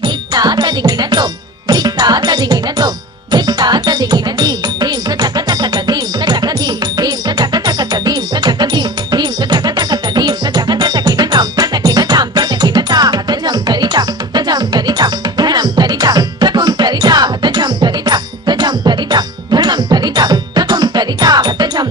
ದಿತ್ತಾ ತದಿಗಿನ ತೊಂ ದಿತ್ತಾ ತದಿಗಿನ ತೊಂ ದಿತ್ತಾ ತದಿಗಿನ ದೀಂ ದೀಂ ತಕ ತಕ ತದೀಂ ತಕ ದೀಂ ದೀಂ ತಕ ತಕ ತದೀಂ ತಕ ದೀಂ ದೀಂ ತಕ ತಕ ತದೀಂ ತಕ ತಕಿನ ತಾಂ ತಕಿನ ತಾಂ ತಕಿನ ತಾ ತಜಂ ತರಿತಾ ಧಣಂ ತರಿತಾ ತಕುಂ ತರಿತಾ ತಜಂ ತರಿತಾ ಧಣಂ ತರಿತಾ ತಕುಂ ತರಿತಾ ತಜಂ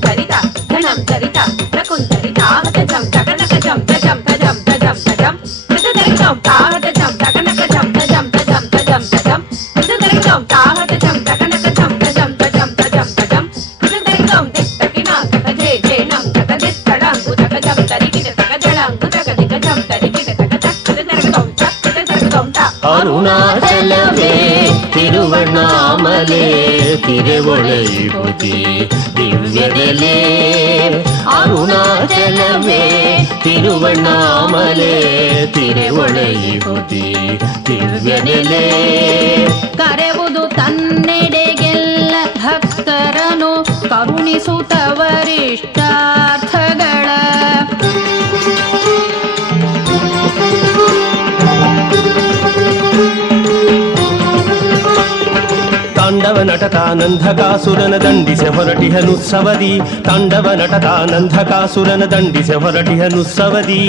ತರಿತಾ ಧಣಂ ತರಿತಾ ತಕುಂ ತರಿತಾ ತಜಂ ತಕನಕ ಜಂ ತಜಂ ತಜಂ ತಜಂ ತಜಂ ತದರಿಕಂ ತಾಹತ ಜಂ ತಕನಕ ಜಂ ತಜಂ ತಜಂ ತಜಂ ತಜಂ ತದರಿಕಂ ತಾಹತ ಜಂ ತಕನಕ ಜಂ ತಜಂ ತಜಂ ತಜಂ ತಜಂ ತದರಿಕಂ ದಿತ್ತಕಿನ ತಕಜೆ ಜೇನಂ ತಕದಿತ್ತಡಂ ಉತಕ ಜಂ ತರಿಕಿನ ತಕಜಳಂ ಉತಕ ದಿಕ ಜಂ ತರಿಕಿನ ತಕಜ ತದರಿಕಂ ತಾ ಅರುಣಾಚಲವೇ ತಿರುವಣ್ಣಾಮಲೆ ತಿರುವೊಳೆಯುವುದಿ ದಿವ್ಯದೆಲೆ ಅರುಣಾಚಲವೇ ತಿರುವಣ್ಣಾಮಲೆ ತಿರುವೊಳೆಯುವುದಿ ದಿವ್ಯದೆಲೆ ಕರೆವುದು ತನ್ನೆಡೆಗೆಲ್ಲ ಭಕ್ತರನು ಕರುಣಿಸುತ್ತ ವರಿಷ್ಠಾರ್ಥಗಳ ತಾಂಡವ ನಟಕಾನಂದಕಾಸುರನ ದಂಡಿಸೆ ಹೊರಟಿಹನುತ್ಸವದಿ ತಾಂಡವ ನಟಕಾನಂದಕಾಸುರನ ದಂಡಿಸೆ ಹೊರಟಿಹನುತ್ಸವದಿ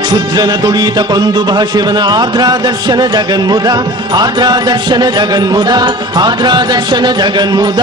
ಕ್ಷುದ್ರನ ತುಳಿತ ಕೊಂದು ಶಿವನ ಆರ್ದ್ರಾದರ್ಶನ ಜಗನ್ಮುದ ಆರ್ದ್ರಾದರ್ಶನ ಜಗನ್ಮುದ ಆರ್ದ್ರಾದರ್ಶನ ಜಗನ್ಮುದ